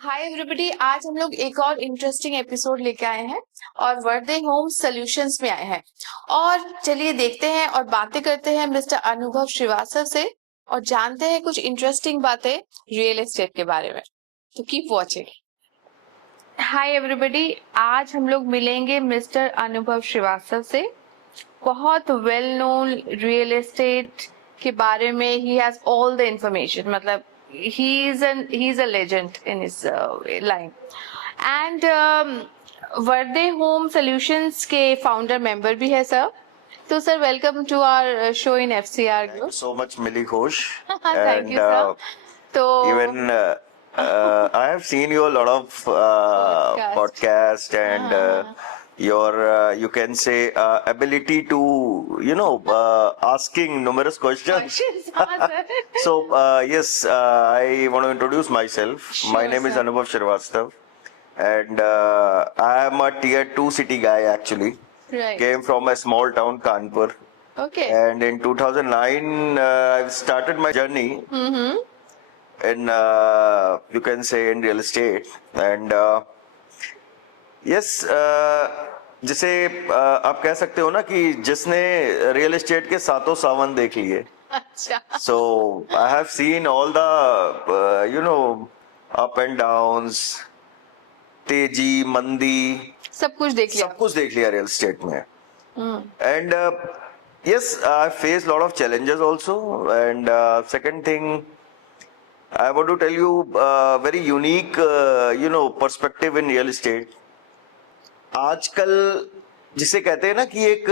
Hi everybody, आज हम लोग एक और इंटरेस्टिंग एपिसोड लेके आए हैं और वर्दे होम सॉल्यूशंस में आए हैं। और चलिए देखते हैं और बातें करते हैं मिस्टर अनुभव श्रीवास्तव से और जानते हैं कुछ इंटरेस्टिंग बातें रियल एस्टेट के बारे में। तो कीप वॉचिंग। हाय एवरीबॉडी, आज हम लोग मिलेंगे मिस्टर अनुभव श्रीवास्तव से। बहुत वेल नोन रियल एस्टेट के बारे में he has all the information, मतलब he is a legend in his line. And Varde home solutions के फाउंडर मेंबर भी है सर। तो sir welcome to our show in FCR group. So much Millie Ghosh. Thank you sir. तो Even I have seen you a lot of podcast and your you can say ability to asking numerous questions. हाँ sir. So yes, I want to introduce myself. My Sure, name is sir. Anubhav Shrivastava, and I am a tier 2 city guy actually. Right. Came from a small town, Kanpur. Okay. And in 2009, I started my journey in, you can say, in real estate. And yes, जिसे आप कह सकते हो ना कि जिसने real estate के सातों सावन देख लिए. अच्छा। So I have seen all the up and downs, तेजी मंदी, सब कुछ देख लिया। सब कुछ देख लिया रियल एस्टेट में. And yes, I faced a lot of challenges also. And second thing, I want to tell you very unique, perspective in real estate. आजकल जिसे कहते हैं ना कि एक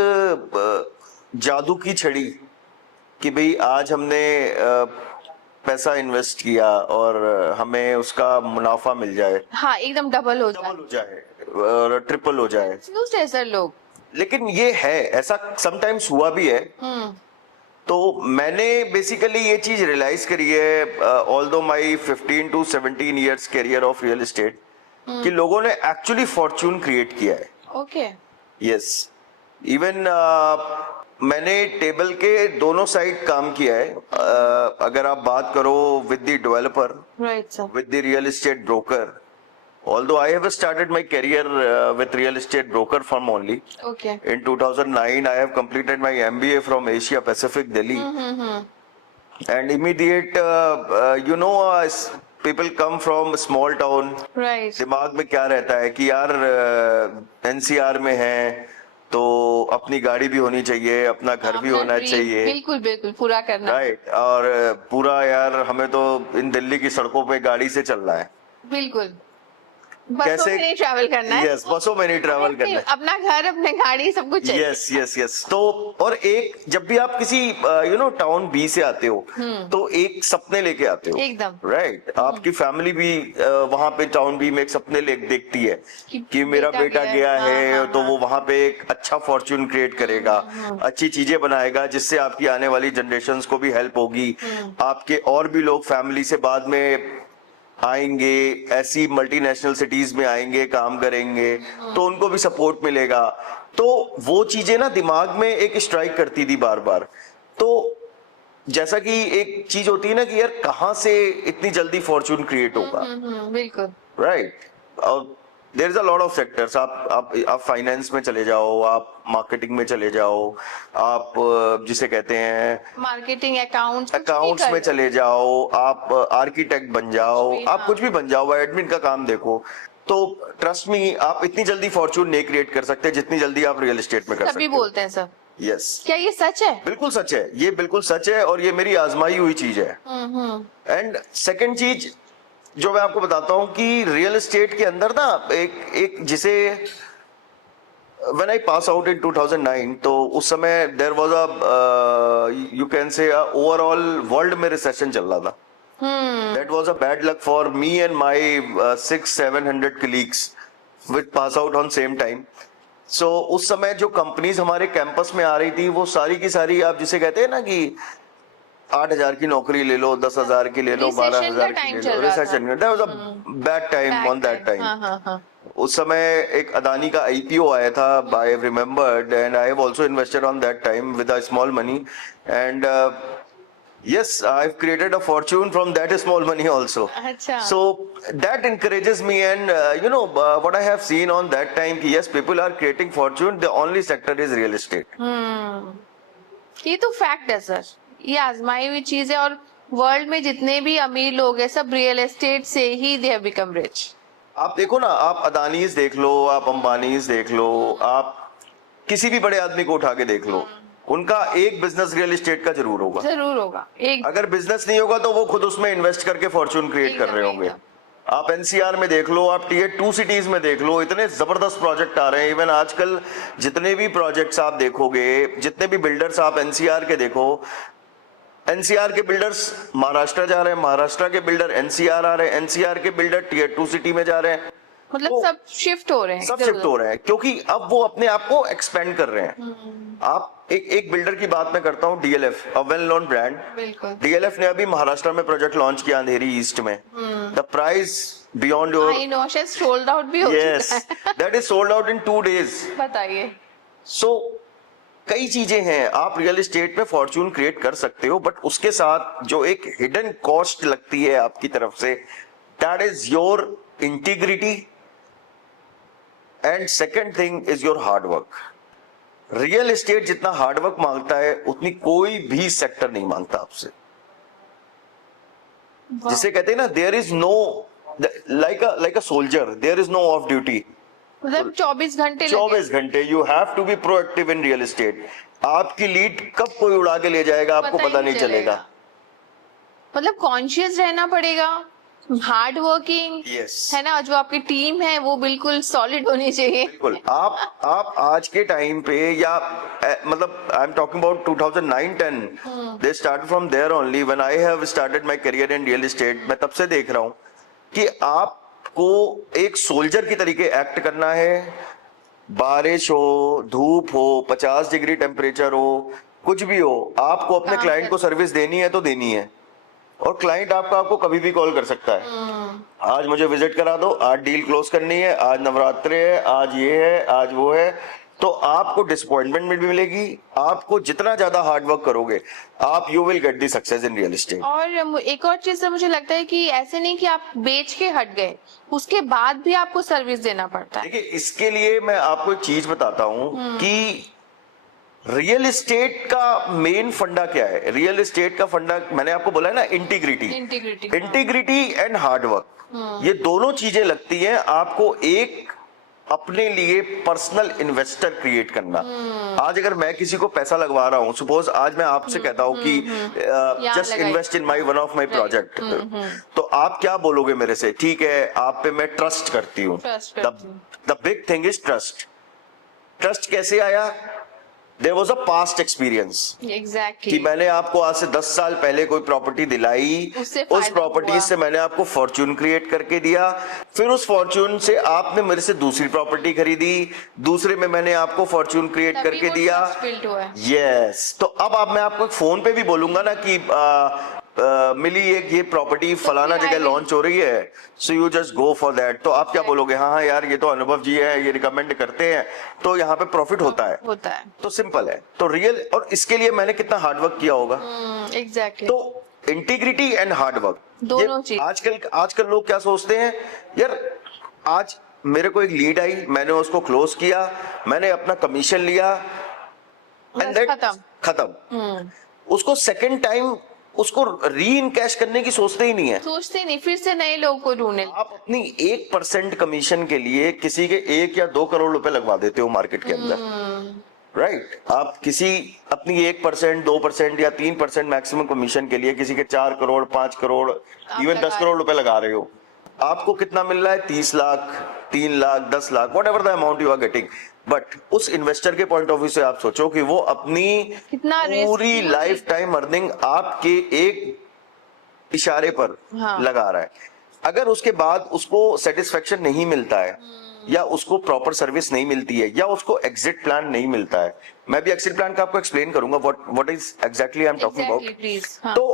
जादू की छड़ी, कि भाई आज हमने पैसा इन्वेस्ट किया और हमें उसका मुनाफा मिल जाए. हाँ, एकदम डबल हो जाए और ट्रिपल हो जाए. Confused है सर लोग। लेकिन ये है, ऐसा समटाइम्स हुआ भी है. तो मैंने बेसिकली ये चीज रियलाइज करी है although my 15 to 17 years career of real estate, कि लोगों ने एक्चुअली फॉर्च्यून क्रिएट किया है. ओके। यस, इवन मैंने टेबल के दोनों साइड काम किया है. अगर आप बात करो with the developer, right sir, with the real estate broker. Although I have started my career with real estate broker firm only. Okay. In 2009, I have completed my MBA from Asia Pacific Delhi. And immediate, people come from small town. Right. दिमाग में क्या रहता है कि यार NCR में है तो अपनी गाड़ी भी होनी चाहिए, अपना घर भी होना चाहिए. बिल्कुल बिल्कुल पूरा करना. राइट. और पूरा यार हमें तो इन दिल्ली की सड़कों पे गाड़ी से चलना है. बिल्कुल. बसों में नहीं ट्रैवल करना है. यस, बसों में नहीं ट्रैवल करना है. अपना घर, अपने गाड़ी, सब कुछ चाहिए. Yes yes yes. तो और एक जब भी आप किसी टाउन बी से आते हो तो एक सपने लेके आते हो. एकदम. राइट. आपकी फैमिली भी वहां पे टाउन बी में एक सपने देखती है कि मेरा बेटा गया है तो वो वहां पे एक अच्छा फॉर्च्यून क्रिएट करेगा, अच्छी चीजें बनाएगा जिससे आपकी आने वाली जनरेशंस को भी हेल्प होगी. आपके और भी लोग फैमिली से बाद में आएंगे, ऐसी मल्टीनेशनल सिटीज में आएंगे, काम करेंगे, तो उनको भी सपोर्ट मिलेगा. तो वो चीजें ना दिमाग में एक स्ट्राइक करती थी बार बार. तो जैसा कि एक चीज होती है ना कि यार कहां से इतनी जल्दी फॉर्च्यून क्रिएट होगा. बिल्कुल. राइट. और there is a lot of sectors. आप फाइनेंस में चले जाओ, आप मार्केटिंग में चले जाओ, आप जिसे कहते हैं मार्केटिंग, अकाउंट्स में चले जाओ, आप आर्किटेक्ट बन जाओ, आप कुछ भी बन जाओ, एडमिन का काम देखो. तो ट्रस्ट मी, आप इतनी जल्दी फॉर्च्यून नहीं क्रिएट कर सकते जितनी जल्दी आप रियल एस्टेट में कर सकते हैं. सभी बोलते हैं सर. यस. क्या ये सच है? बिल्कुल सच है, ये बिल्कुल सच है और ये मेरी आजमाई हुई चीज है. एंड सेकेंड चीज जो मैं आपको बताता हूं कि रियल एस्टेट के अंदर ना एक जिसे when I pass out in 2009, तो उस समय there was a you can say a overall world में recession चल रहा था. That was a bad luck for me and my 600-700 colleagues with pass out on same time. So उस समय जो कंपनीज हमारे कैंपस में आ रही थी वो सारी की सारी, आप जिसे कहते हैं ना कि 8,000 की नौकरी ले लो, 10,000 की ले लो, 12,000 की ले लो. Recession. That was a bad time on that time. उस समय एक अदानी का IPO आया था, I have remembered, and I have also invested on that time with a small money. And Yes, I've created a fortune from that small money also. अच्छा. So that encourages me, and what I have seen on that time, कि yes, people are creating fortune. The only sector is real estate. ये तो fact है sir, ये आजमाई हुई चीज है, और वर्ल्ड में जितने भी अमीर लोग हैं सब रियल एस्टेट से ही दे हैव बिकम रिच. आप देखो ना, आप अदानीज देख लो, आप अंबानीज देख लो, आप किसी भी बड़े आदमी को उठा के देख लो, उनका एक बिजनेस रियल एस्टेट का जरूर होगा. जरूर होगा. एक अगर बिजनेस नहीं होगा तो वो खुद उसमें इन्वेस्ट करके फॉर्च्यून क्रिएट कर रहे होंगे. आप एनसीआर में देख लो, आप टीयर 2 सिटीज में देख लो, इतने जबरदस्त प्रोजेक्ट आ रहे हैं. इवन आजकल जितने भी प्रोजेक्ट्स आप देखोगे, जितने भी बिल्डर्स आप एनसीआर के देखो, एनसीआर के बिल्डर्स महाराष्ट्र जा रहे हैं, महाराष्ट्र के बिल्डर एनसीआर आ रहे हैं, एनसीआर के बिल्डर टीयर 2 सिटी में जा रहे हैं. मतलब तो सब शिफ्ट हो रहे हैं, सब शिफ्ट हो रहे हैं, क्योंकि अब वो अपने आप को एक्सपेंड कर रहे हैं. आप एक बिल्डर की बात मैं करता हूँ, डीएलएफ, अ वेल नोन ब्रांड. बिल्कुल. डीएलएफ ने अभी महाराष्ट्र में प्रोजेक्ट लॉन्च किया अंधेरी ईस्ट में. The price beyond your, I know, शायद सोल्ड आउट भी हो चुका यस, है. That is sold out in 2 days. बताइए. सो कई चीजें हैं, आप रियल एस्टेट में फॉर्च्यून क्रिएट कर सकते हो, बट उसके साथ जो एक हिडन कॉस्ट लगती है आपकी तरफ से, that is your integrity, and second thing is your hard work. Real estate जितना हार्ड वर्क मांगता है उतनी कोई भी सेक्टर नहीं मांगता आपसे. जिसे कहते हैं ना, there is no, like a soldier, there is no off duty. मतलब 24 घंटे 24 घंटे you have to be proactive in real estate. आपकी लीड कब कोई उड़ा के ले जाएगा आपको पता नहीं चलेगा. मतलब कॉन्शियस रहना पड़ेगा, हार्ड वर्किंग, Yes. है ना, जो आपकी टीम है वो बिल्कुल सॉलिड होनी चाहिए. बिल्कुल. आप आज के टाइम पे, या मतलब I am talking about 2009-10, they started from there only. When I have started my career in real estate, मैं तब से देख रहा हूं कि आपको एक सोल्जर की तरीके एक्ट करना है. बारिश हो, धूप हो, 50 डिग्री टेम्परेचर हो, कुछ भी हो, आपको अपने क्लाइंट को सर्विस देनी है तो देनी है. और क्लाइंट आपको कभी भी कॉल कर सकता है. आज मुझे विजिट करा दो, आज डील क्लोज करनी है, आज नवरात्रि है, आज ये है, आज वो है. तो आपको डिसअपॉइंटमेंट भी मिलेगी. आपको जितना ज्यादा हार्ड वर्क करोगे, आप you will get the success in real estate. और एक और चीज मुझे लगता है कि ऐसे नहीं कि आप बेच के हट गए, उसके बाद भी आपको सर्विस देना पड़ता है. देखिए, इसके लिए मैं आपको एक चीज बताता हूं कि रियल एस्टेट का मेन फंडा क्या है. रियल एस्टेट का फंडा मैंने आपको बोला है ना, इंटीग्रिटी एंड हार्ड वर्क. ये दोनों चीजें लगती हैं आपको एक अपने लिए पर्सनल इन्वेस्टर क्रिएट करना. आज अगर मैं किसी को पैसा लगवा रहा हूं, सपोज आज मैं आपसे कहता हूं कि just invest in my one of my project, तो आप क्या बोलोगे मेरे से? ठीक है, आप पे मैं ट्रस्ट करती हूँ. The big thing is trust. Trust कैसे आया? There was a past experience. Exactly. कि मैंने आपको आज से 10 साल पहले कोई प्रॉपर्टी दिलाई, उस प्रॉपर्टी से मैंने आपको फॉर्च्यून क्रिएट करके दिया, फिर उस फॉर्च्यून से आपने मेरे से दूसरी प्रॉपर्टी खरीदी, दूसरे में मैंने आपको फॉर्च्यून क्रिएट करके दिया. यस. तो अब मैं आपको फोन पे भी बोलूंगा ना कि मिली ये प्रॉपर्टी फलाना जगह लॉन्च हो रही है, so you just go for that. तो आप क्या बोलोगे? हाँ यार, ये तो अनुभव जी है, ये रिकमेंड करते हैं, तो यहाँ पे प्रॉफिट होता है. तो सिंपल है. तो रियल, और इसके लिए मैंने कितना हार्ड वर्क किया होगा. एग्जैक्टली. तो इंटीग्रिटी एंड हार्ड वर्क दोनों चीज. आजकल लोग क्या सोचते हैं, यार आज मेरे को एक लीड आई, मैंने उसको क्लोज किया, मैंने अपना कमीशन लिया, एंड खत्म. उसको सेकंड टाइम उसको री इनकैश करने की सोचते ही नहीं है. सोचते नहीं, फिर से नए लोगों को ढूंढने. आप अपनी 1% कमीशन के लिए किसी के 1 या 2 करोड़ रुपए लगवा देते हो मार्केट के अंदर. राइट. आप किसी अपनी 1%, 2% या 3% मैक्सिमम कमीशन के लिए किसी के 4 करोड़, 5 करोड़, इवन 10 करोड़ रुपए लगा रहे हो. आपको कितना मिल रहा है? 30 lakh, 3 lakh, 10 lakh, whatever the amount you are getting. But उस इन्वेस्टर के पॉइंट ऑफ व्यू से आप सोचो कि वो अपनी पूरी लाइफ टाइम अर्निंग आपके एक इशारे पर लगा रहा है. अगर उसके बाद उसको सेटिस्फेक्शन नहीं मिलता है, या उसको प्रॉपर सर्विस नहीं मिलती है, या उसको एग्जिट प्लान नहीं मिलता है, मैं भी एग्जिट प्लान का आपको एक्सप्लेन करूंगा what is exactly I am talking about. तो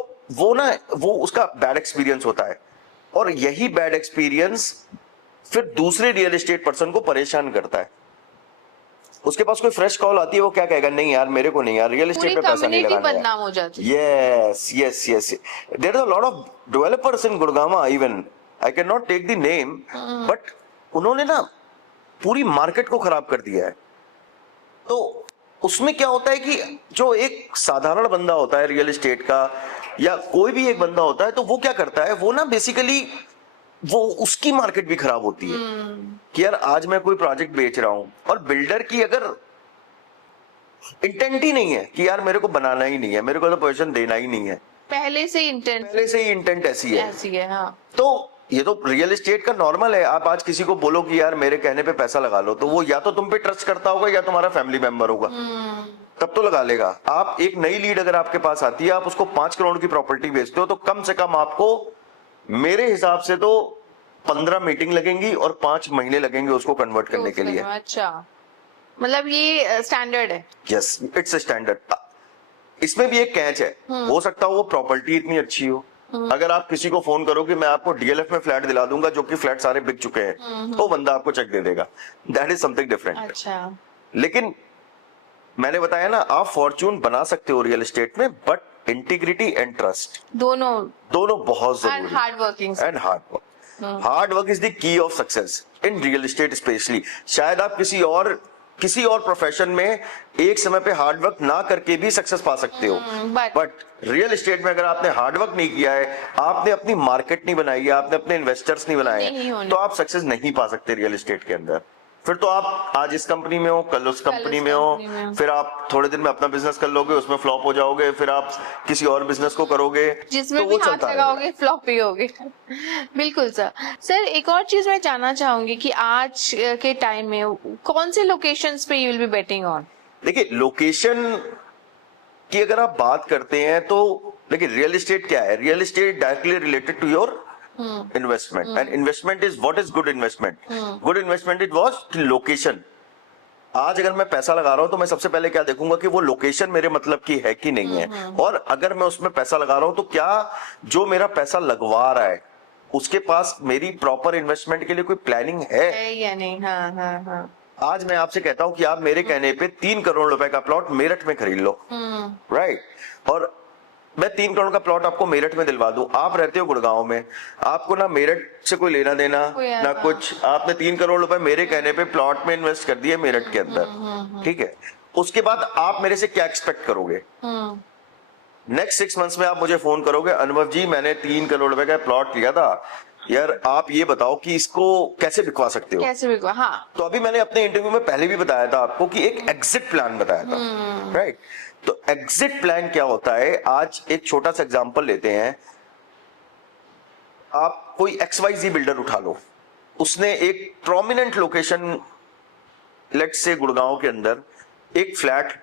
वो उसका बैड एक्सपीरियंस होता है, और यही बैड एक्सपीरियंस फिर दूसरे रियल एस्टेट पर्सन को परेशान करता है. उसके पास कोई फ्रेश कॉल आती है, वो क्या कहेगा, नहीं यार मेरे को नहीं यार, रियल एस्टेट पे पैसा नहीं लगाना है। बदनाम हो जाती है। Yes yes yes, there are a lot of developers in Gurgaon, even I can not take the name, but उन्होंने ना पूरी मार्केट को खराब कर दिया है। तो उसमें क्या होता है कि जो एक साधारण बंदा होता है रियल एस्टेट का, या कोई भी एक बंदा होता है, तो वो क्या करता है, वो ना बेसिकली वो उसकी मार्केट भी खराब होती है कि यार आज मैं कोई प्रोजेक्ट बेच रहा हूं और बिल्डर की अगर इंटेंट ही नहीं है कि यार मेरे को बनाना ही नहीं है, मेरे को तो पोजीशन देना ही नहीं है, पहले से ही इंटेंट ऐसी है, हाँ। तो ये तो रियल एस्टेट का नॉर्मल है। आप आज किसी को बोलो कि यार मेरे कहने पे पैसा लगा लो, तो वो या तो तुम पे ट्रस्ट करता होगा या तुम्हारा फैमिली मेंबर होगा, तब तो लगा लेगा। आप एक नई लीड अगर आपके पास आती है, आप उसको 5 करोड़ की प्रॉपर्टी बेचते हो, तो कम से कम आपको मेरे हिसाब से तो 15 मीटिंग लगेंगी और 5 महीने लगेंगे उसको कन्वर्ट करने के लिए। अच्छा, मतलब ये स्टैंडर्ड है। Yes, it's a standard. इसमें भी एक कैच है, हो सकता है वो प्रॉपर्टी इतनी अच्छी हो, अगर आप किसी को फोन करो कि मैं आपको डीएलएफ में फ्लैट दिला दूंगा, जो कि फ्लैट सारे बिक चुके हैं, तो बंदा आपको चेक दे देगा, दैट इज समथिंग डिफरेंट। अच्छा, लेकिन मैंने बताया ना, आप फॉर्च्यून बना सकते हो रियल एस्टेट में, बट इंटीग्रिटी एंड ट्रस्ट दोनों बहुत जरूरी, and hard work. Hard work is the key of success in real estate specially. शायद आप किसी और प्रोफेशन में एक समय पे हार्ड वर्क ना करके भी सक्सेस पा सकते हो, बट रियल एस्टेट में अगर आपने हार्ड वर्क नहीं किया है, आपने अपनी मार्केट नहीं बनाई है, आपने अपने इन्वेस्टर्स नहीं बनाए हैं, तो आप सक्सेस नहीं पा सकते रियल एस्टेट के अंदर। फिर तो आप आज इस कंपनी में हो, कल उस कंपनी में हो, फिर आप थोड़े दिन में अपना बिजनेस कर लोगे, उसमें फ्लॉप हो जाओगे, फिर आप किसी और बिजनेस को करोगे जिसमें भी हाथ लगाओगे फ्लॉप ही होगे। बिल्कुल सर, एक और चीज मैं जानना चाहूंगी कि आज के टाइम में कौन से लोकेशंस पे you will be betting on? देखिए, लोकेशन की अगर आप बात करते हैं तो देखिए, रियल एस्टेट क्या है, real estate directly related to your investment, and investment is what is good investment? Good investment it was location. आज अगर मैं पैसा लगा रहा हूं तो मैं सबसे पहले क्या देखूंगा कि वो लोकेशन मेरे मतलब की है कि नहीं है, और अगर मैं उसमें पैसा लगा रहा हूं तो क्या जो मेरा पैसा लगवा रहा है उसके पास मेरी प्रॉपर इन्वेस्टमेंट के लिए कोई प्लानिंग है या नहीं। हाँ। आज मैं आपसे कहता हूं कि आप मेरे कहने पे 3 करोड़ रुपए का प्लॉट मेरठ में खरीद लो, राइट, और मैं 3 करोड़ का प्लॉट आपको मेरठ में दिलवा दूं, आप रहते हो गुड़गांव में, आपको ना मेरठ से कोई लेना देना ना कुछ, आपने 3 करोड़ रुपए मेरे कहने पे प्लॉट में इन्वेस्ट कर दिए मेरठ के अंदर, ठीक है, उसके बाद आप मेरे से क्या एक्सपेक्ट करोगे? नेक्स्ट 6 मंथ्स में आप मुझे फोन करोगे, अनुभव जी मैंने 3 करोड़ रुपए का प्लॉट लिया था यार, आप ये बताओ कि इसको कैसे बिकवा सकते हो? कैसे बिकवा? हाँ। तो अभी मैंने अपने इंटरव्यू में पहले भी बताया था आपको कि एक एग्जिट प्लान बताया था, राइट? तो एग्जिट प्लान क्या होता है? आज एक छोटा सा एग्जांपल लेते हैं, आप कोई XYZ बिल्डर उठा लो, उसने एक prominent location let's say Gurgaon के अंदर एक फ्लैट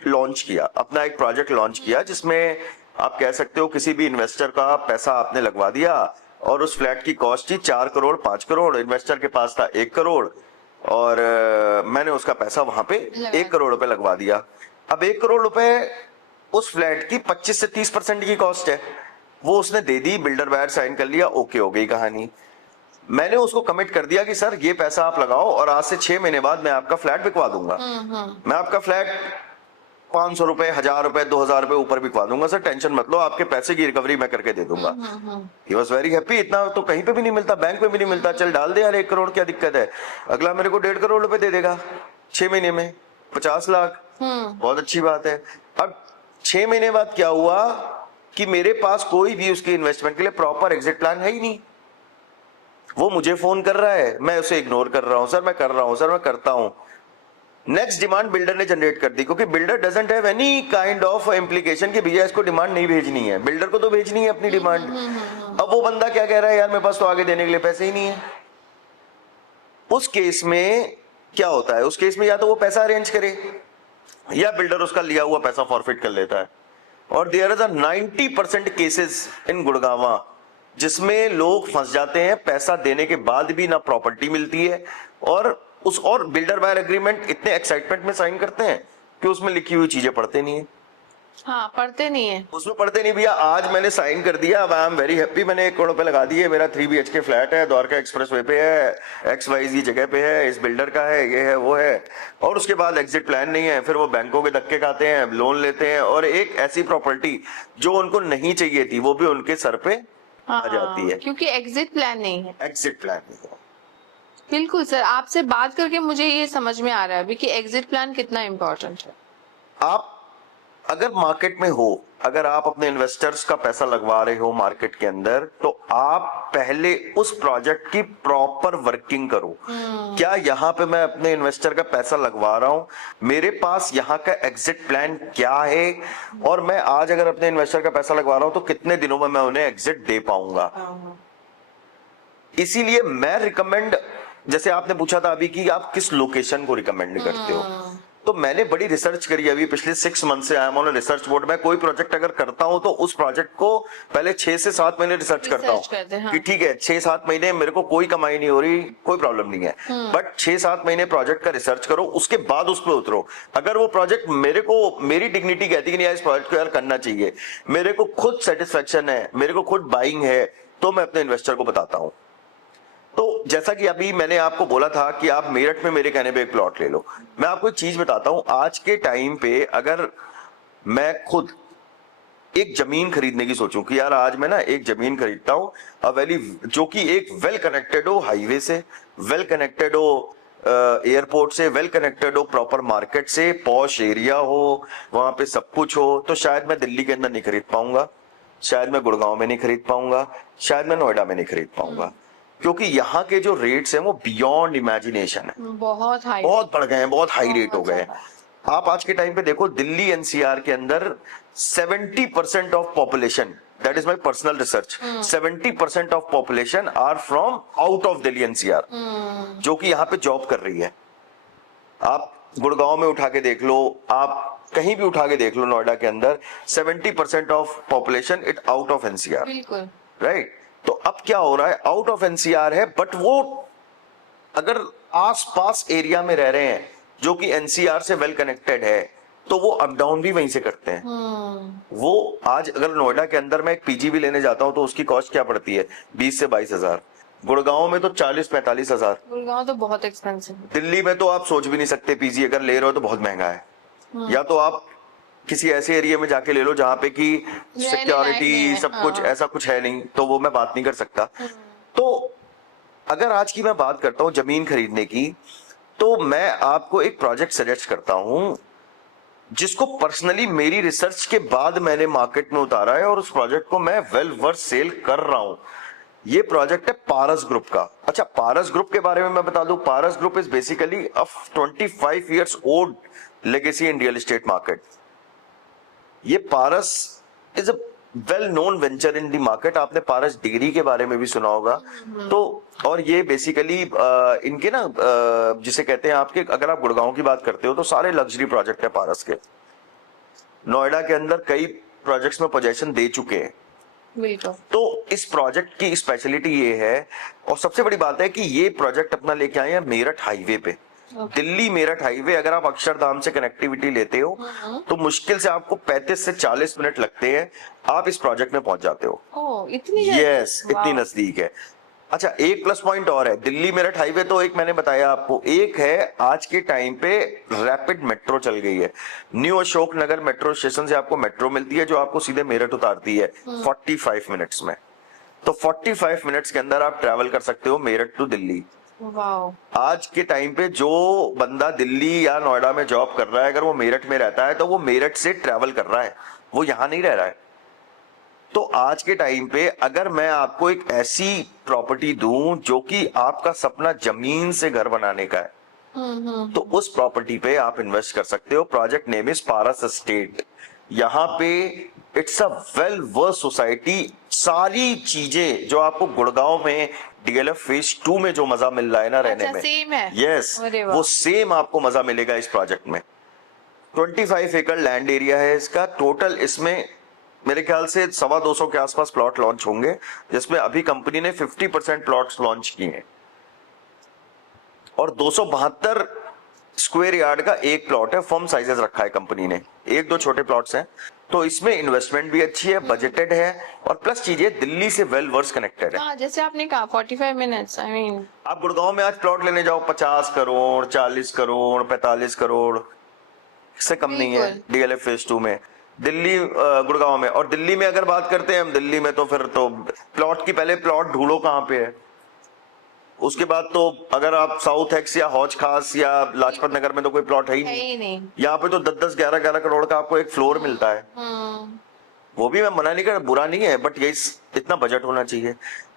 लॉन्च किया, अपना एक प्रोजेक्ट लॉन्च किया, जिसमें आप कह सकते हो किसी भी इन्वेस्टर का पैसा आपने लगवा दिया, और उस फ्लैट की कॉस्ट थी 4 करोड़ 5 करोड़, इन्वेस्टर के पास था 1 करोड़, और मैंने उसका पैसा वहां पे 1 करोड़ रुपए लगवा दिया। अब 1 करोड़ रुपए उस फ्लैट की 25 से 30% की कॉस्ट है, वो उसने दे दी, बिल्डर बायर साइन कर लिया, ओके हो गई कहानी। मैंने उसको कमिट कर दिया कि सर ये पैसा आप लगाओ और आज से 6 महीने बाद मैं आपका फ्लैट बिकवा दूंगा, मैं आपका फ्लैट 500 रुपए 1000 रुपए 2000 रुपए ऊपर बिकवा दूंगा, सर टेंशन मत लो, आपके पैसे की रिकवरी मैं करके दे दूंगा। ही वॉज वेरी हैप्पी, इतना तो कहीं पे भी नहीं मिलता, बैंक में भी नहीं मिलता, चल डाल दे यार 1 करोड़, क्या दिक्कत है। अगला मेरे को 1.5 करोड़ रुपए दे देगा 6 महीने में, 50 लाख, बहुत अच्छी बात है। अब 6 महीने बाद क्या हुआ कि मेरे पास कोई भी उसकी इन्वेस्टमेंट के लिए प्रॉपर एग्जिट प्लान है ही नहीं। वो मुझे फोन कर रहा है, मैं उसे इग्नोर कर रहा हूं, सर मैं कर रहा हूं, सर मैं करता हूं। नेक्स्ट डिमांड बिल्डर ने जनरेट कर दी, क्योंकि builder doesn't have any kind of implication कि भैया इसको डिमांड नहीं भेजनी है, बिल्डर को तो भेजनी है अपनी डिमांड। अब वो बंदा क्या कह रहा है, यार मेरे पास तो आगे देने के लिए पैसे ही नहीं है। उस केस में क्या होता है, उस केस में या तो वो पैसा अरेंज करे या बिल्डर उसका लिया हुआ पैसा फॉरफिट कर लेता है। और there is a 90% cases in Gurgaon जिसमें लोग फंस जाते हैं, पैसा देने के बाद भी ना प्रॉपर्टी मिलती है, और बिल्डर बायर एग्रीमेंट इतने एक्साइटमेंट में साइन करते हैं कि उसमें लिखी हुई चीजें पढ़ते नहीं है। हाँ, पढ़ते नहीं है। उसमें पढ़ते नहीं भैया। आज मैंने साइन कर दिया, अब आई एम वेरी हैप्पी, मैंने 1 करोड़ रुपए लगा दिए, मेरा 3 BHK फ्लैट है, द्वारका एक्सप्रेस वे पे है, XYZ जगह पे है, इस बिल्डर का है, ये है वो है, और उसके बाद एग्जिट प्लान नहीं है। फिर वो बैंकों के धक्के खाते हैं, लोन लेते हैं, और एक ऐसी प्रॉपर्टी जो उनको नहीं चाहिए थी वो भी उनके सर पे आ जाती है, क्योंकि एग्जिट प्लान नहीं है। एग्जिट प्लान नहीं है। बिल्कुल सर, आपसे बात करके मुझे ये समझ में आ रहा है अभी कि एग्जिट प्लान कितना इम्पोर्टेंट है। आप अगर मार्केट में हो, अगर आप अपने इन्वेस्टर्स का पैसा लगवा रहे हो मार्केट के अंदर, तो आप पहले उस प्रोजेक्ट की प्रॉपर वर्किंग करो। क्या यहाँ पे मैं अपने इन्वेस्टर का पैसा लगवा रहा हूँ, मेरे पास यहाँ का एग्जिट प्लान क्या है, और मैं आज अगर अपने इन्वेस्टर का पैसा लगवा रहा हूँ तो कितने दिनों में मैं उन्हें एग्जिट दे पाऊंगा। इसीलिए मैं रिकमेंड, जैसे आपने पूछा था अभी कि आप किस लोकेशन को रिकमेंड करते हो, तो मैंने बड़ी रिसर्च करी अभी पिछले 6 मंथ से। I am on research board में कोई प्रोजेक्ट अगर करता हूं तो उस प्रोजेक्ट को पहले 6 से 7 महीने रिसर्च करता हूं। हाँ। कि ठीक है 6-7 महीने मेरे को कोई कमाई नहीं हो रही, कोई प्रॉब्लम नहीं है, बट 6-7 महीने प्रोजेक्ट का रिसर्च करो, उसके बाद उस पर उतरो। अगर वो प्रोजेक्ट मेरे को, मेरी डिग्निटी कहती है कि नहीं इस प्रोजेक्ट को यार करना चाहिए, मेरे को खुद सेटिस्फेक्शन है, मेरे को खुद बाइंग है, तो मैं अपने इन्वेस्टर को बताता हूं। तो जैसा कि अभी मैंने आपको बोला था कि आप मेरठ में मेरे कहने पे एक प्लॉट ले लो, मैं आपको एक चीज बताता हूं। आज के टाइम पे अगर मैं खुद एक जमीन खरीदने की सोचूं कि यार आज मैं ना एक जमीन खरीदता हूं अवेली, जो कि एक वेल कनेक्टेड हो हाईवे से, वेल कनेक्टेड हो एयरपोर्ट से, वेल कनेक्टेड हो प्रॉपर मार्केट से, पॉश एरिया हो, वहां पे सब कुछ हो, तो शायद मैं दिल्ली के अंदर नहीं खरीद पाऊंगा, शायद मैं गुड़गांव में नहीं खरीद पाऊंगा, शायद मैं नोएडा में नहीं खरीद पाऊंगा, क्योंकि यहाँ के जो रेट्स हैं वो बियॉन्ड इमेजिनेशन है, बहुत हाई, बहुत बढ़ गए हैं, बहुत हाई रेट हो गए। आप आज के टाइम पे देखो दिल्ली NCR के अंदर 70% of population, that is my personal research, 70% of population are from out of Delhi NCR, जो कि यहाँ पे जॉब कर रही है। आप गुड़गांव में उठा के देख लो, आप कहीं भी उठा के देख लो, नोएडा के अंदर 70% of population it out of NCR, बिल्कुल राइट। तो अब क्या हो रहा है, आउट ऑफ NCR है, बट वो अगर आसपास एरिया में रह रहे हैं जो कि NCR से वेल कनेक्टेड है, तो वो अप डाउन भी वहीं से करते हैं। वो आज अगर नोएडा के अंदर मैं एक PG भी लेने जाता हूं तो उसकी कॉस्ट क्या पड़ती है, 20 से 22 हजार। गुड़गांव में तो 40-45 हजार। गुड़गांव तो बहुत एक्सपेंसिव है। दिल्ली में तो आप सोच भी नहीं सकते, PG अगर ले रहे हो तो बहुत महंगा है। या तो आप किसी ऐसे एरिया में जाके ले लो जहां पे कि सिक्योरिटी सब कुछ ऐसा कुछ है नहीं, तो वो मैं बात नहीं कर सकता। तो अगर आज की मैं बात करता हूं जमीन खरीदने की, तो मैं आपको एक प्रोजेक्ट सजेस्ट करता हूं जिसको पर्सनली मेरी रिसर्च के बाद मैंने मार्केट में उतारा है, और उस प्रोजेक्ट को मैं वेल वर्स सेल कर रहा हूं। ये प्रोजेक्ट है पारस ग्रुप का। अच्छा, पारस ग्रुप के बारे में मैं बता दूं, Paras group is basically a 25 years old legacy in real estate market. ये Paras is a well known venture in the market. आपने पारस डिग्री के बारे में भी सुना होगा। तो और ये बेसिकली इनके ना जिसे कहते हैं आपके, अगर आप गुड़गांव की बात करते हो तो सारे लग्जरी प्रोजेक्ट है पारस के। नोएडा के अंदर कई प्रोजेक्ट्स में पोजीशन दे चुके हैं। तो इस प्रोजेक्ट की स्पेशलिटी ये है, और सबसे बड़ी बात है कि ये प्रोजेक्ट अपना लेके आए हैं मेरठ हाईवे पे। दिल्ली मेरठ हाईवे, अगर आप अक्षरधाम से कनेक्टिविटी लेते हो तो मुश्किल से आपको 35 से 40 मिनट लगते हैं, आप इस प्रोजेक्ट में पहुंच जाते हो। इतनी यस, इतनी नजदीक है। अच्छा, एक प्लस पॉइंट और है, दिल्ली मेरठ हाईवे तो एक मैंने बताया आपको, एक है आज के टाइम पे रैपिड मेट्रो चल गई है। New Ashok Nagar metro station से आपको मेट्रो मिलती है जो आपको सीधे मेरठ उतारती है 45 मिनट्स में। तो 45 मिनट्स के अंदर आप ट्रैवल कर सकते हो मेरठ टू दिल्ली। आज के टाइम पे जो बंदा दिल्ली या नोएडा में जॉब कर रहा है, अगर वो मेरठ में रहता है तो वो मेरठ से ट्रैवल कर रहा है, वो यहां नहीं रह रहा है। तो आज के टाइम पे अगर मैं आपको एक ऐसी प्रॉपर्टी दूं जो कि आपका सपना जमीन से घर बनाने का है, तो उस प्रॉपर्टी पे आप इन्वेस्ट कर सकते हो। Project name is Paras estate. यहाँ पे it's a well verse society. सारी चीजें जो आपको गुड़गांव में DLF फेज 2 में जो मजा मिल रहा है ना रहने में, सेम है। यस, वो सेम आपको मजा मिलेगा इस प्रोजेक्ट में। 25 एकड़ लैंड एरिया है इसका टोटल। इसमें मेरे ख्याल से 225 के आसपास प्लॉट लॉन्च होंगे, जिसमें अभी कंपनी ने 50% प्लॉट्स लॉन्च किए हैं, और 272 स्क्वायर यार्ड का एक प्लॉट है, फर्म साइजेस रखा है कंपनी ने, एक दो छोटे प्लॉट्स हैं, तो इसमें इन्वेस्टमेंट भी अच्छी है, बजटेड है, और प्लस चीजें दिल्ली से वेल वर्स कनेक्टेड है। हाँ, जैसे आपने कहा 45 मिनट्स, आई मीन आप गुड़गांव में आज प्लॉट लेने जाओ 50 करोड़, 40 करोड़, 45 करोड़ से कम नहीं है डीएलएफ फेज 2 में, दिल्ली गुड़गांव में। और दिल्ली में अगर बात करते हैं हम, दिल्ली में तो फिर तो प्लॉट की पहले प्लॉट ढूंढो कहाँ पे है, उसके बाद तो अगर आप साउथ एक्स या हौज खास या लाजपत नगर में तो कोई प्लॉट है ही नहीं। यहाँ पे तो 10-10, 11-11 करोड़ का आपको एक फ्लोर मिलता है। वो भी मैं मना नहीं कर, बुरा नहीं है, बट ये इतना बजट होना चाहिए।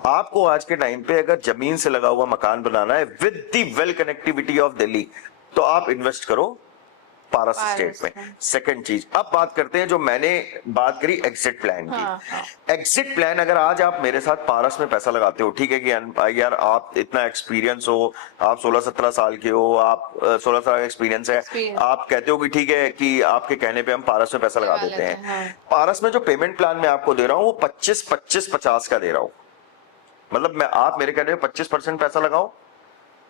आपको आज के टाइम पे अगर जमीन से लगा हुआ मकान बनाना है with the well connectivity of Delhi, तो आप इन्वेस्ट करो पारस स्टेट में। सेकंड चीज, अब बात करते हैं जो मैंने बात करी एग्जिट प्लान की। एग्जिट प्लान, अगर आज आप मेरे साथ पारस में पैसा लगाते हो, ठीक है कि यार आप इतना एक्सपीरियंस हो, आप 16-17 साल के हो, आप 16 साल का एक्सपीरियंस है, आप कहते हो कि ठीक है कि आपके कहने पे हम पारस में पैसा लगा देते हैं। पारस में जो पेमेंट प्लान मैं आपको दे रहा हूँ वो 25-25-50 का दे रहा हूँ। मतलब आप मेरे कहने पे 25% पैसा लगाओ,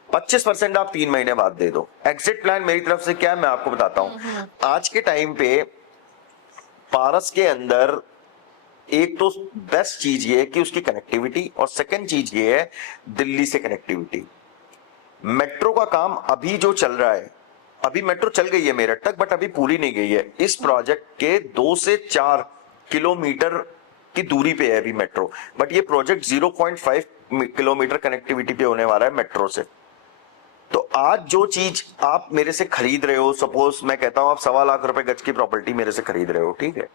25% आप 3 महीने बाद दे दो। एग्जिट प्लान मेरी तरफ से क्या है मैं आपको बताता हूं। आज के टाइम पे पारस के अंदर एक तो बेस्ट चीज ये है कि उसकी कनेक्टिविटी, और सेकंड चीज ये है दिल्ली से कनेक्टिविटी। मेट्रो का काम अभी जो चल रहा है, अभी मेट्रो चल गई है मेरठ तक, बट अभी पूरी नहीं गई है। इस प्रोजेक्ट के 2 से 4 किलोमीटर की दूरी पे है अभी मेट्रो, बट ये प्रोजेक्ट 0.5 किलोमीटर कनेक्टिविटी पे होने वाला है मेट्रो से। तो आज जो चीज आप मेरे से खरीद रहे हो, सपोज मैं कहता हूं आप 1.25 लाख रुपए गज की प्रॉपर्टी मेरे से खरीद रहे हो, ठीक है।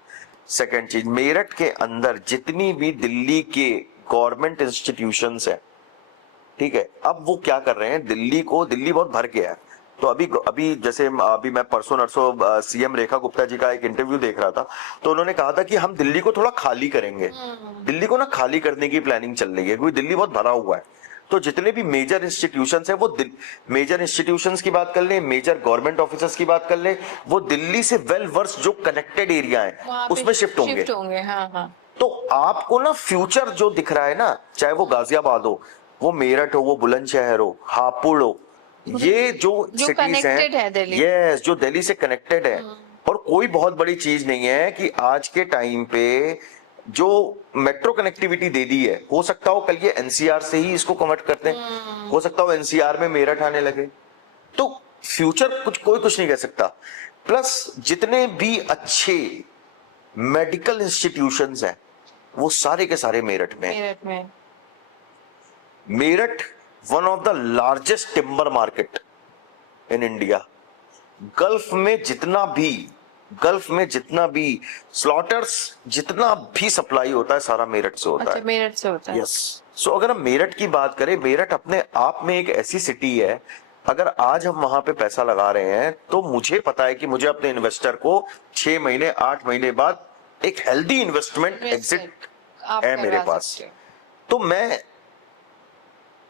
सेकंड चीज, मेरठ के अंदर जितनी भी दिल्ली के गवर्नमेंट इंस्टीट्यूशंस है, ठीक है, अब वो क्या कर रहे हैं, दिल्ली बहुत भर गया है। तो अभी जैसे अभी मैं परसों नरसों सीएम रेखा गुप्ता जी का एक इंटरव्यू देख रहा था, तो उन्होंने कहा था कि हम दिल्ली को थोड़ा खाली करेंगे। दिल्ली को ना खाली करने की प्लानिंग चल रही है, क्योंकि दिल्ली बहुत भरा हुआ है। तो जितने भी मेजर इंस्टीट्यूशंस है, वो मेजर इंस्टीट्यूशंस की बात कर ले, मेजर गवर्नमेंट ऑफिसर्स की बात कर ले, वो दिल्ली से वेल वर्स जो कनेक्टेड एरिया है उसमें शिफ्ट होंगे। हाँ। तो आपको ना फ्यूचर जो दिख रहा है ना, चाहे वो गाजियाबाद हो, वो मेरठ हो, वो बुलंदशहर हो, हापुड़ हो, ये जो सिटीज हैं, यस, जो दिल्ली से कनेक्टेड है। और कोई बहुत बड़ी चीज नहीं है कि आज के टाइम पे जो मेट्रो कनेक्टिविटी दे दी है, हो सकता हो कल ये एनसीआर से ही इसको कन्वर्ट करते हैं, हो सकता हो एनसीआर में मेरठ आने लगे। तो फ्यूचर कोई कुछ नहीं कह सकता। प्लस जितने भी अच्छे मेडिकल इंस्टीट्यूशंस हैं वो सारे के सारे मेरठ में। Meerut one of the largest timber market in India. Gulf में जितना भी स्लॉटर्स, जितना भी सप्लाई होता है सारा मेरठ से होता है। मेरठ से होता है। यस। सो अगर हम मेरठ की बात करें, मेरठ अपने आप में एक ऐसी सिटी है, अगर आज हम वहां पे पैसा लगा रहे हैं तो मुझे पता है कि मुझे अपने इन्वेस्टर को 6 महीने 8 महीने बाद एक हेल्दी इन्वेस्टमेंट एग्जिट है मेरे पास। तो मैं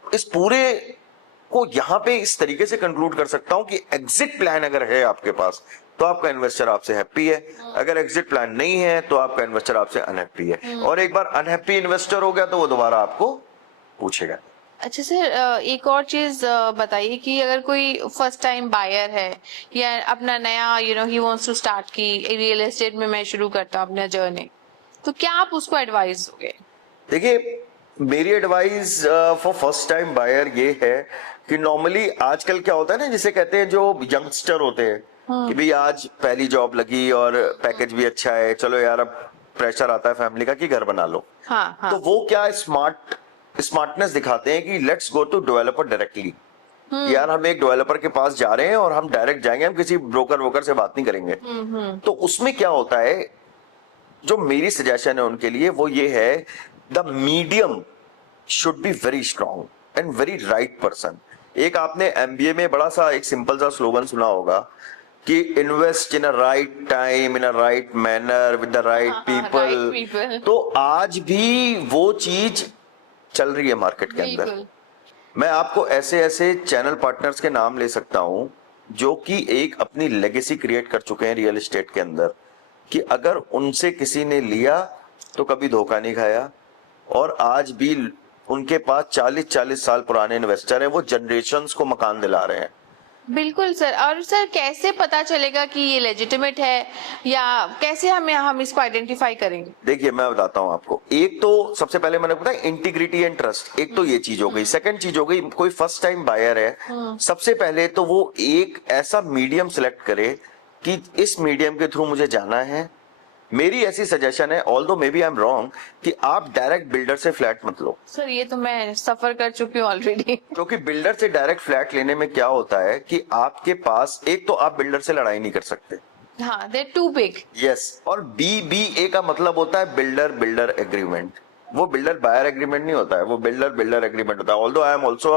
इस पूरे को यहां पे इस तरीके से कंक्लूड कर सकता हूं कि एग्जिट प्लान अगर है आपके पास तो आपका इन्वेस्टर आपसे हैप्पी है, अगर एग्जिट प्लान नहीं है तो आपका इन्वेस्टर आपसे अनहैप्पी है। और एक बार अनहैप्पी इन्वेस्टर हो गया तो वो दोबारा आपको पूछेगा। अच्छा सर, एक और चीज बताइए कि अगर कोई फर्स्ट टाइम बायर है या अपना नया ही वांट्स टू स्टार्ट की रियल एस्टेट में मैं शुरू करता हूँ अपना जर्नी, तो क्या आप उसको एडवाइस दोगे? देखिए, मेरी advice for first time buyer ये है कि नॉर्मली आजकल क्या होता है ना, जिसे कहते हैं जो यंगस्टर होते हैं कि भाई आज पहली जॉब लगी और पैकेज भी अच्छा है, चलो यार अब प्रेशर आता है फैमिली का कि घर बना लो। तो वो क्या स्मार्टनेस दिखाते हैं कि let's go to developer directly. यार हम एक डेवलपर के पास जा रहे हैं और हम डायरेक्ट जाएंगे, हम किसी ब्रोकर से बात नहीं करेंगे। तो उसमें क्या होता है, जो मेरी सजेशन है उनके लिए वो ये है, the medium should be very strong and very right person. एक आपने एमबीए में बड़ा सा एक सिंपल सा स्लोगन सुना होगा कि invest in a right time, in a right manner, with the right people. तो आज भी वो चीज चल रही है मार्केट के अंदर। मैं आपको ऐसे ऐसे चैनल पार्टनर्स के नाम ले सकता हूं जो कि एक अपनी लेगेसी क्रिएट कर चुके हैं रियल एस्टेट के अंदर, कि अगर उनसे किसी ने लिया तो कभी धोखा नहीं खाया, और आज भी उनके पास 40-40 साल पुराने इन्वेस्टर हैं, वो जनरेशंस को मकान दिला रहे हैं। बिल्कुल सर। और सर कैसे पता चलेगा कि ये लेजिटिमेट है, या कैसे हम इसको आइडेंटिफाई करेंगे? देखिए मैं बताता हूं आपको। एक तो सबसे पहले मैंने बताया इंटीग्रिटी एंड ट्रस्ट, एक तो ये चीज हो गई। सेकंड चीज हो गई, कोई फर्स्ट टाइम बायर है, सबसे पहले तो वो एक ऐसा मीडियम सिलेक्ट करे कि इस मीडियम के थ्रू मुझे जाना है। मेरी ऐसी सजेशन है, although may be I am wrong, कि आप डायरेक्ट बिल्डर से फ्लैट मत लो। सर ये तो मैं सफर कर चुकी हूँ ऑलरेडी। क्योंकि बिल्डर से डायरेक्ट फ्लैट लेने में क्या होता है कि आपके पास, एक तो आप बिल्डर से लड़ाई नहीं कर सकते। हाँ, दे टू बिग। यस, और BBA का मतलब होता है बिल्डर बिल्डर एग्रीमेंट। वो बिल्डर बायर एग्रीमेंट नहीं होता है, वो बिल्डर बिल्डर एग्रीमेंट होता है। Although I am also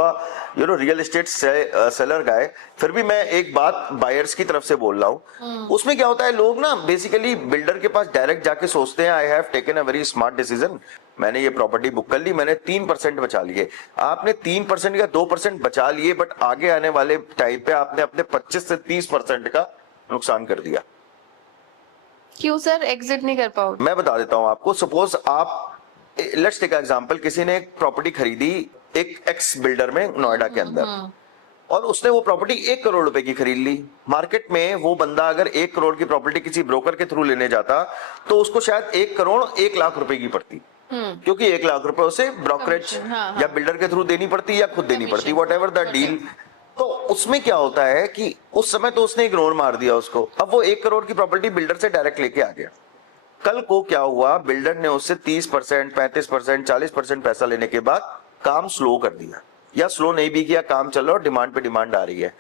real estate seller guy, फिर भी मैं एक बात बायर्स की तरफ से बोल रहा हूँ। उसमें क्या होता है, लोग ना बेसिकली बिल्डर के पास डायरेक्ट जाके सोचते हैं I have taken a very smart decision, मैंने ये प्रॉपर्टी बुक कर ली, मैंने 3% बचा लिए। आपने 3% या 2% बचा लिए, बट आगे आने वाले टाइम पे आपने अपने 25 से 30% का नुकसान कर दिया। क्यों सर, एग्जिट नहीं कर पाओगे? मैं बता देता हूं आपको। सपोज आप, लेट्स टेक एग्जांपल, किसी ने एक प्रॉपर्टी खरीदी एक एक्स बिल्डर में नोएडा के अंदर, और उसने वो प्रॉपर्टी 1 करोड़ रुपए की खरीद ली। मार्केट में वो बंदा अगर 1 करोड़ की प्रॉपर्टी किसी ब्रोकर के थ्रू लेने जाता तो उसको शायद 1 करोड़ 1 लाख रुपए की पड़ती, क्योंकि 1 लाख रुपए उसे ब्रोकरेज या बिल्डर के थ्रू देनी पड़ती या खुद देनी पड़ती, वॉट एवर द डील। तो उसमें क्या होता है कि उस समय तो उसने इग्नोर मार दिया उसको। अब वो 1 करोड़ की प्रॉपर्टी बिल्डर से डायरेक्ट लेके आ गया। कल को क्या हुआ, बिल्डर ने उससे 30%, 35%, 40% पैसा लेने के बाद काम स्लो कर दिया, या स्लो नहीं भी किया, काम चल रहा और डिमांड पे डिमांड आ रही है।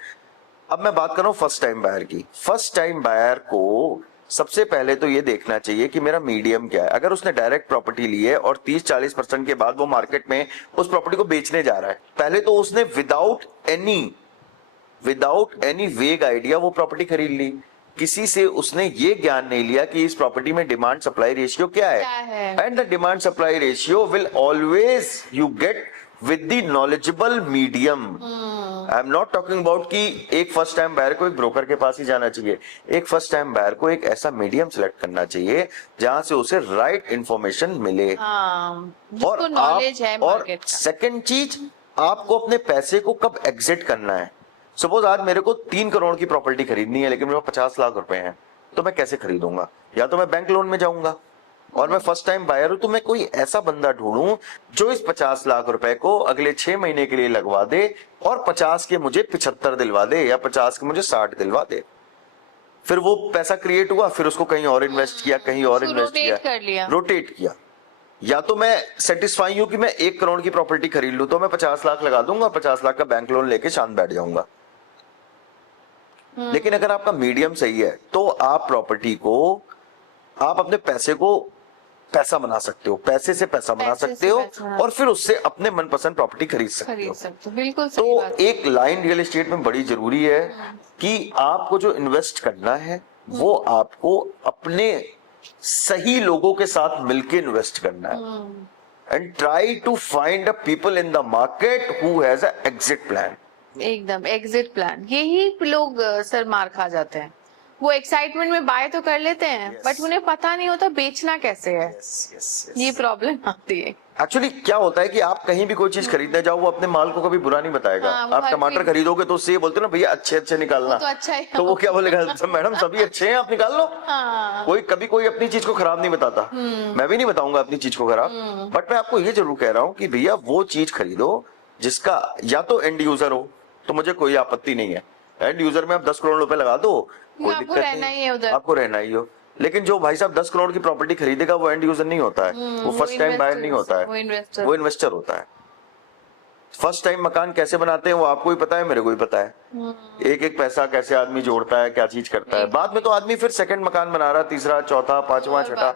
अब मैं बात कर रहा हूं फर्स्ट टाइम बायर की। फर्स्ट टाइम बायर को सबसे पहले तो ये देखना चाहिए कि मेरा मीडियम क्या है। अगर उसने डायरेक्ट प्रॉपर्टी ली है और 30-40% के बाद वो मार्केट में उस प्रॉपर्टी को बेचने जा रहा है, पहले तो उसने विदाउट एनी वेग आइडिया वो प्रॉपर्टी खरीद ली। किसी से उसने ये ज्ञान नहीं लिया कि इस प्रॉपर्टी में डिमांड सप्लाई रेशियो क्या है। And the demand supply ratio will always you get with the knowledgeable medium. I am not talking about कि एक फर्स्ट टाइम बायर को एक ब्रोकर के पास ही जाना चाहिए। एक फर्स्ट टाइम बायर को एक ऐसा मीडियम सिलेक्ट करना चाहिए जहां से उसे राइट इंफॉर्मेशन मिले। और नॉलेज है मार्केट का। सेकंड चीज, आपको अपने पैसे को कब एग्जिट करना है। सपोज आज मेरे को 3 करोड़ की प्रॉपर्टी खरीदनी है, लेकिन मेरे पास 50 लाख रुपए हैं, तो मैं कैसे खरीदूंगा? या तो मैं बैंक लोन में जाऊंगा, और मैं फर्स्ट टाइम बायर हूं, तो मैं कोई ऐसा बंदा ढूंढूं जो इस 50 लाख रुपए को अगले 6 महीने के लिए लगवा दे, और 50 के मुझे 75 दिलवा दे, या 50 के मुझे 60 दिलवा दे। फिर वो पैसा क्रिएट हुआ, फिर उसको कहीं और इन्वेस्ट किया, कहीं और इन्वेस्ट किया, रोटेट किया। या तो मैं सेटिस्फाई हूं कि मैं 1 करोड़ की प्रॉपर्टी खरीद लूं, तो मैं 50 लाख लगा दूंगा, 50 लाख का बैंक लोन लेके शांत बैठ जाऊंगा। लेकिन अगर आपका मीडियम सही है, तो आप प्रॉपर्टी को, आप अपने पैसे को पैसा बना सकते हो, पैसे से पैसा बना सकते हो, और फिर उससे अपने मनपसंद प्रॉपर्टी खरीद सकते हो। बिल्कुल सही तो बात। एक लाइन रियल एस्टेट में बड़ी जरूरी है कि आपको जो इन्वेस्ट करना है वो आपको अपने सही लोगों के साथ मिलके इन्वेस्ट करना है। And try to find a people in the market who has a exit plan. एकदम एग्जिट प्लान, यही लोग सर मार खा जाते हैं। वो एक्साइटमेंट में बाय तो कर लेते हैं, बट उन्हें पता नहीं होता बेचना कैसे है। ये प्रॉब्लम आती है। एक्चुअली क्या होता है कि आप कहीं भी कोई चीज खरीदने जाओ, वो अपने माल को कभी बुरा नहीं बताएगा। आप टमाटर खरीदोगे तो उससे ये बोलते ना भैया अच्छे अच्छे निकालना, तो अच्छा है। तो वो क्या बोलेगा, मैडम सभी अच्छे हैं, आप निकाल लो। कोई अपनी चीज को खराब नहीं बताता। मैं भी नहीं बताऊंगा अपनी चीज को खराब, बट मैं आपको ये जरूर कह रहा हूँ कि भैया वो चीज खरीदो जिसका या तो एंड यूजर हो, तो मुझे कोई आपत्ति नहीं है। एंड यूजर में आप 10 करोड़ रुपए लगा दो, कोई दिक्कत नहीं, आपको रहना ही हो। लेकिन जो भाई साहब 10 करोड़ की प्रॉपर्टी खरीदेगा वो एंड यूजर नहीं होता है, वो फर्स्ट टाइम बायर नहीं होता है, वो इन्वेस्टर होता है। फर्स्ट टाइम मकान कैसे बनाते हैं वो आपको ही पता है, मेरे को भी पता है। एक एक पैसा कैसे आदमी जोड़ता है, क्या चीज करता है। बाद में तो आदमी फिर सेकंड मकान बना रहा, तीसरा, चौथा, पांचवा, छठा।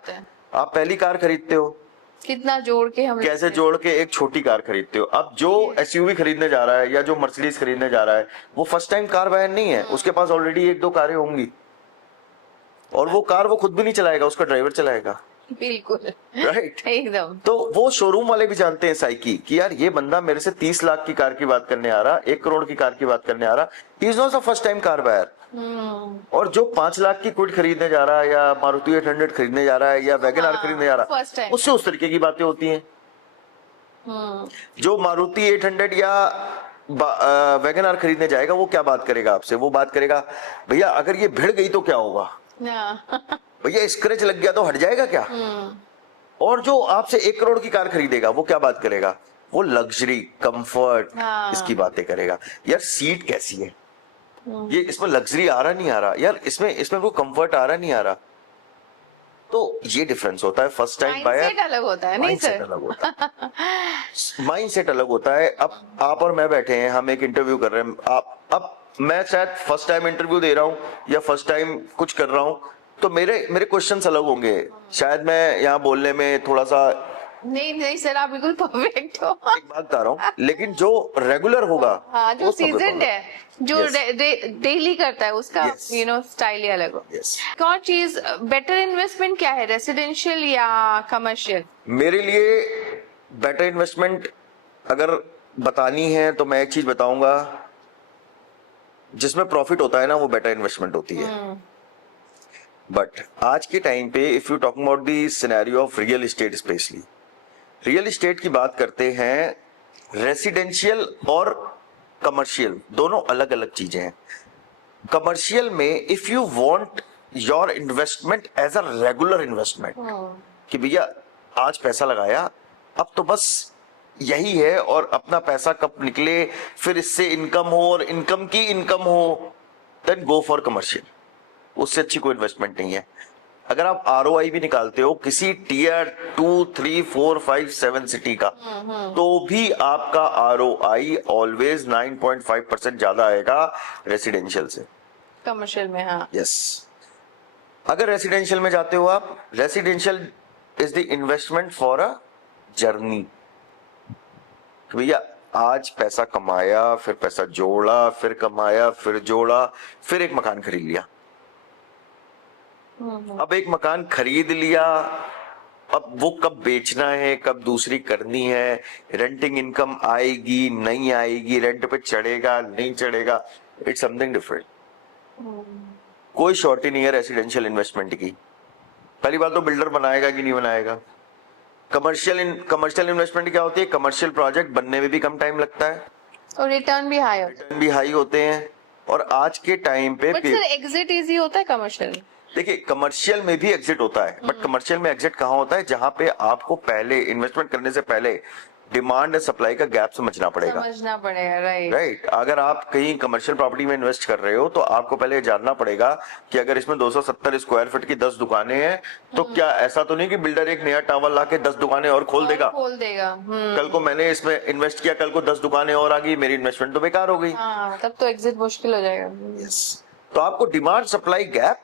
आप पहली कार खरीदते हो, कितना जोड़ के हम कैसे जोड़ के एक छोटी कार खरीदते हो। अब जो एसयूवी खरीदने जा रहा है या जो मर्सिडीज खरीदने जा रहा है, वो फर्स्ट टाइम कार बायर नहीं है, उसके पास ऑलरेडी 1-2 कारें होंगी, और वो कार वो खुद भी नहीं चलाएगा, उसका ड्राइवर चलाएगा। बिल्कुल राइट एकदम। तो वो शोरूम वाले भी जानते हैं साइकी कि यार ये बंदा मेरे से 30 लाख की कार की बात करने आ रहा, 1 करोड़ की कार की बात करने आ रहा, he is not a first time car buyer. और जो 5 लाख की क्विड खरीदने जा रहा है, या मारुति 800 खरीदने जा रहा है, या वैगन आर खरीदने जा रहा है, उससे उस तरीके की बातें होती हैं। जो मारुति 800 या वैगन आर खरीदने जाएगा, वो क्या बात करेगा आपसे? वो बात करेगा भैया अगर ये भिड़ गई तो क्या होगा, भैया स्क्रैच लग गया तो हट जाएगा क्या? और जो आपसे 1 करोड़ की कार खरीदेगा वो क्या बात करेगा? वो लग्जरी, कंफर्ट, इसकी बातें करेगा। यार सीट कैसी है, ये इसमें लग्जरी आ रहा नहीं आ रहा, यार इसमें कोई कंफर्ट आ रहा नहीं आ रहा। तो ये डिफरेंस होता है फर्स्ट टाइम बायर। माइंडसेट अलग होता है, नहीं सर? अलग होता है, माइंडसेट अलग होता है। अब आप और मैं बैठे हैं, हम एक इंटरव्यू कर रहे हैं, अब मैं शायद फर्स्ट टाइम इंटरव्यू दे रहा हूँ या फर्स्ट टाइम कुछ कर रहा हूँ, तो मेरे क्वेश्चंस अलग होंगे, शायद मैं यहाँ बोलने में थोड़ा सा नहीं सर, आप बिल्कुल परफेक्ट हो। एक बात बता रहा हूँ, लेकिन जो रेगुलर होगा, हाँ, जो सीजन्ड है, जो Yes. डेली करता है, उसका Yes. स्टाइल ही अलग हो। Yes. एक और चीज, बेटर इन्वेस्टमेंट क्या है, रेसिडेंशियल या कमर्शियल? मेरे लिए बेटर इन्वेस्टमेंट अगर बतानी है तो मैं एक चीज बताऊंगा, जिसमें प्रॉफिट होता है ना, वो बेटर इन्वेस्टमेंट होती है। बट आज के टाइम पे if you talking about the scenario of real estate, specially real estate की बात करते हैं, रेसिडेंशियल और कमर्शियल दोनों अलग अलग चीजें हैं। कमर्शियल में if you want your investment as a regular investment, कि भैया आज पैसा लगाया, अब तो बस यही है, और अपना पैसा कब निकले, फिर इससे इनकम हो और इनकम की इनकम हो, देन गो फॉर कमर्शियल। उससे अच्छी कोई इन्वेस्टमेंट नहीं है। अगर आप ROI भी निकालते हो किसी Tier 2, 3, 4, 5, 7 सिटी का, तो भी आपका ROI ऑलवेज 9.5% ज्यादा आएगा रेसिडेंशियल से, कमर्शियल में। हाँ, यस। अगर रेसिडेंशियल में जाते हो आप, residential is the investment for a journey. भैया आज पैसा कमाया, फिर पैसा जोड़ा, फिर कमाया, फिर जोड़ा, फिर एक मकान खरीद लिया। अब एक मकान खरीद लिया, अब वो कब बेचना है, कब दूसरी करनी है, रेंटिंग इनकम आएगी नहीं आएगी, रेंट पे चढ़ेगा नहीं चढ़ेगा, इट्स समथिंग डिफरेंट। कोई श्योरिटी नहीं है रेसिडेंशियल इन्वेस्टमेंट की। पहली बात तो बिल्डर बनाएगा कि नहीं बनाएगा। कमर्शियल इन्वेस्टमेंट क्या होती है, कमर्शियल प्रोजेक्ट बनने में भी कम टाइम लगता है और रिटर्न भी हाई होते हैं। और आज के टाइम पे बट सर एग्जिट इजी होता है कमर्शियल। देखिए कमर्शियल में भी एग्जिट होता है, बट कमर्शियल में एग्जिट कहाँ होता है, जहां पे आपको पहले इन्वेस्टमेंट करने से पहले डिमांड एंड सप्लाई का गैप समझना पड़ेगा, राइट। अगर आप कहीं कमर्शियल प्रॉपर्टी में इन्वेस्ट कर रहे हो तो आपको पहले जानना पड़ेगा कि अगर इसमें 270 स्क्वायर फीट की 10 दुकानें हैं तो क्या ऐसा तो नहीं कि बिल्डर एक नया टावर ला के 10 दुकानें और खोल देगा। कल को मैंने इसमें इन्वेस्ट किया, कल को 10 दुकानें और आ गई, मेरी इन्वेस्टमेंट तो बेकार हो गई। तब तो एग्जिट मुश्किल हो जाएगा। तो आपको demand supply gap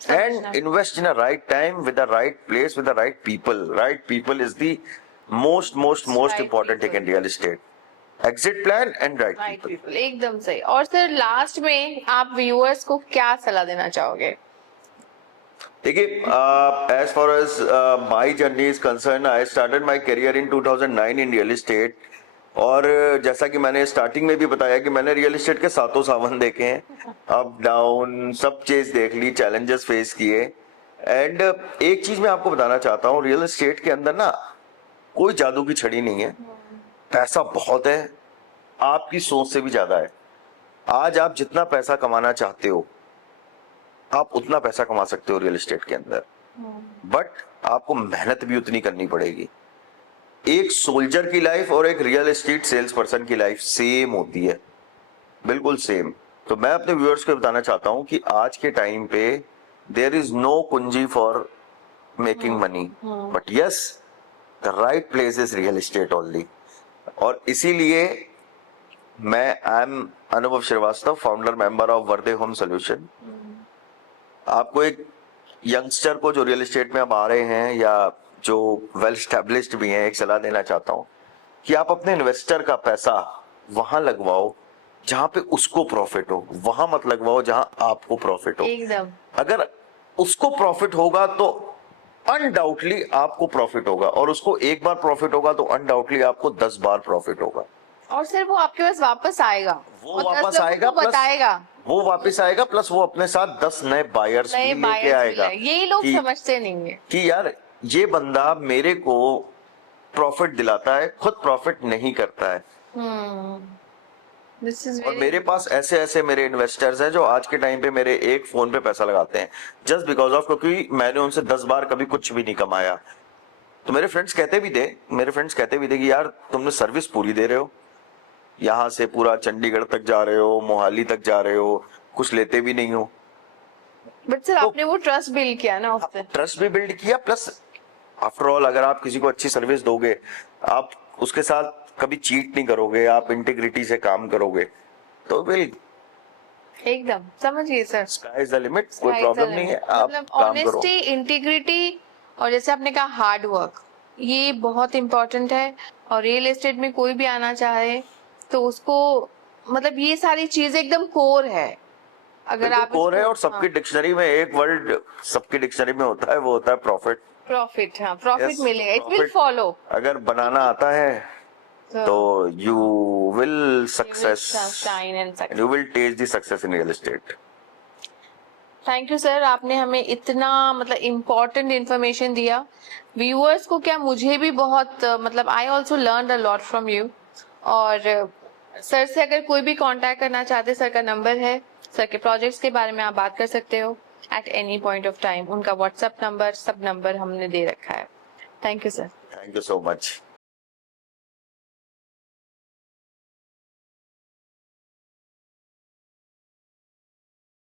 and invest in a right time with the right place with the right people. Right people is the most important thing in real estate. Exit plan and right people. एकदम सही। और sir last में आप viewers को क्या सलाह देना चाहोगे? देखिए, as far as my journey is concerned, I started my career in 2009 in real estate. और जैसा कि मैंने स्टार्टिंग में भी बताया कि मैंने रियल एस्टेट के सातों सावन देखे हैं, अप डाउन सब चीज देख ली, चैलेंजेस फेस किए। एंड एक चीज मैं आपको बताना चाहता हूँ, रियल एस्टेट के अंदर ना कोई जादू की छड़ी नहीं है, पैसा बहुत है, आपकी सोच से भी ज्यादा है। आज आप जितना पैसा कमाना चाहते हो आप उतना पैसा कमा सकते हो रियल एस्टेट के अंदर, बट आपको मेहनत भी उतनी करनी पड़ेगी। एक सोल्जर की लाइफ और एक रियल एस्टेट सेल्स पर्सन की लाइफ सेम होती है, बिल्कुल सेम। तो मैं अपने व्यूअर्स को बताना चाहता हूं कि आज के टाइम पे देयर इज नो कुंजी for making money, but yes the right place is real estate only. और इसीलिए मैं आई एम अनुभव Srivastava, founder member of Varde home solution. आपको एक यंगस्टर को जो रियल एस्टेट में अब आ रहे हैं या जो वेल स्टैब्लिश्ड भी हैं, एक सलाह देना चाहता हूं कि आप अपने इन्वेस्टर का पैसा वहां लगवाओ जहां पे उसको प्रॉफिट हो, वहां मत लगवाओ जहां आपको प्रॉफिट हो। एकदम। अगर उसको प्रॉफिट होगा तो अनडाउटली आपको प्रॉफिट होगा, और उसको एक बार प्रॉफिट होगा तो अनडाउटली आपको 10 बार प्रॉफिट होगा। और सिर्फ वो आपके पास वापस आएगा, वो वापस आएगा, बताएगा, वो वापस आएगा, प्लस वो अपने साथ 10 नए बायर्स लेके आएगा। यही लोग समझते नहीं है कि यार ये बंदा मेरे को प्रॉफिट दिलाता है, खुद प्रॉफिट नहीं करता है। दिस इज और मेरे पास ऐसे ऐसे मेरे इन्वेस्टर्स हैं जो आज के टाइम पे मेरे एक फोन पे पैसा लगाते हैं जस्ट बिकॉज ऑफ, क्योंकि मैंने उनसे 10 बार कभी कुछ भी नहीं कमाया। तो मेरे फ्रेंड्स कहते भी थे कि यार तुमने सर्विस पूरी दे रहे हो, यहाँ से पूरा चंडीगढ़ तक जा रहे हो, मोहाली तक जा रहे हो, कुछ लेते भी नहीं हो। बट सर तो आपने वो ट्रस्ट बिल्ड किया ना उससे। ट्रस्ट भी बिल्ड किया, प्लस आफ्टर ऑल अगर आप किसी को अच्छी सर्विस दोगे, आप उसके साथ कभी चीट नहीं करोगे, आप इंटीग्रिटी से काम करोगे, तो विल एकदम समझिए sir, sky is the limit, कोई प्रॉब्लम नहीं है, आप मतलब काम करो। ऑनेस्टी, इंटीग्रिटी और जैसे आपने कहा हार्ड वर्क, ये बहुत इम्पोर्टेंट है। और रियल एस्टेट में कोई भी आना चाहे तो उसको मतलब ये सारी चीजें एकदम कोर है। अगर आप कोर है, और सबकी डिक्शनरी में एक वर्ड सबकी डिक्शनरी में होता है, वो होता है प्रॉफिट। प्रॉफिट, हाँ प्रॉफिट Yes, मिलेगा, इट विल profit फॉलो। अगर बनाना आता है तो you will success, shine and success. You will taste the success in real estate. Thank you sir, आपने हमें इतना मतलब इम्पोर्टेंट इन्फॉर्मेशन दिया व्यूअर्स को, क्या मुझे भी बहुत मतलब I also learn a lot from you. और सर से अगर कोई भी कांटेक्ट करना चाहते, सर का नंबर है, सर के प्रोजेक्ट्स के बारे में आप बात कर सकते हो at any point of time. उनका व्हाट्सएप नंबर, सब नंबर हमने दे रखा है। Thank you sir. Thank you so much.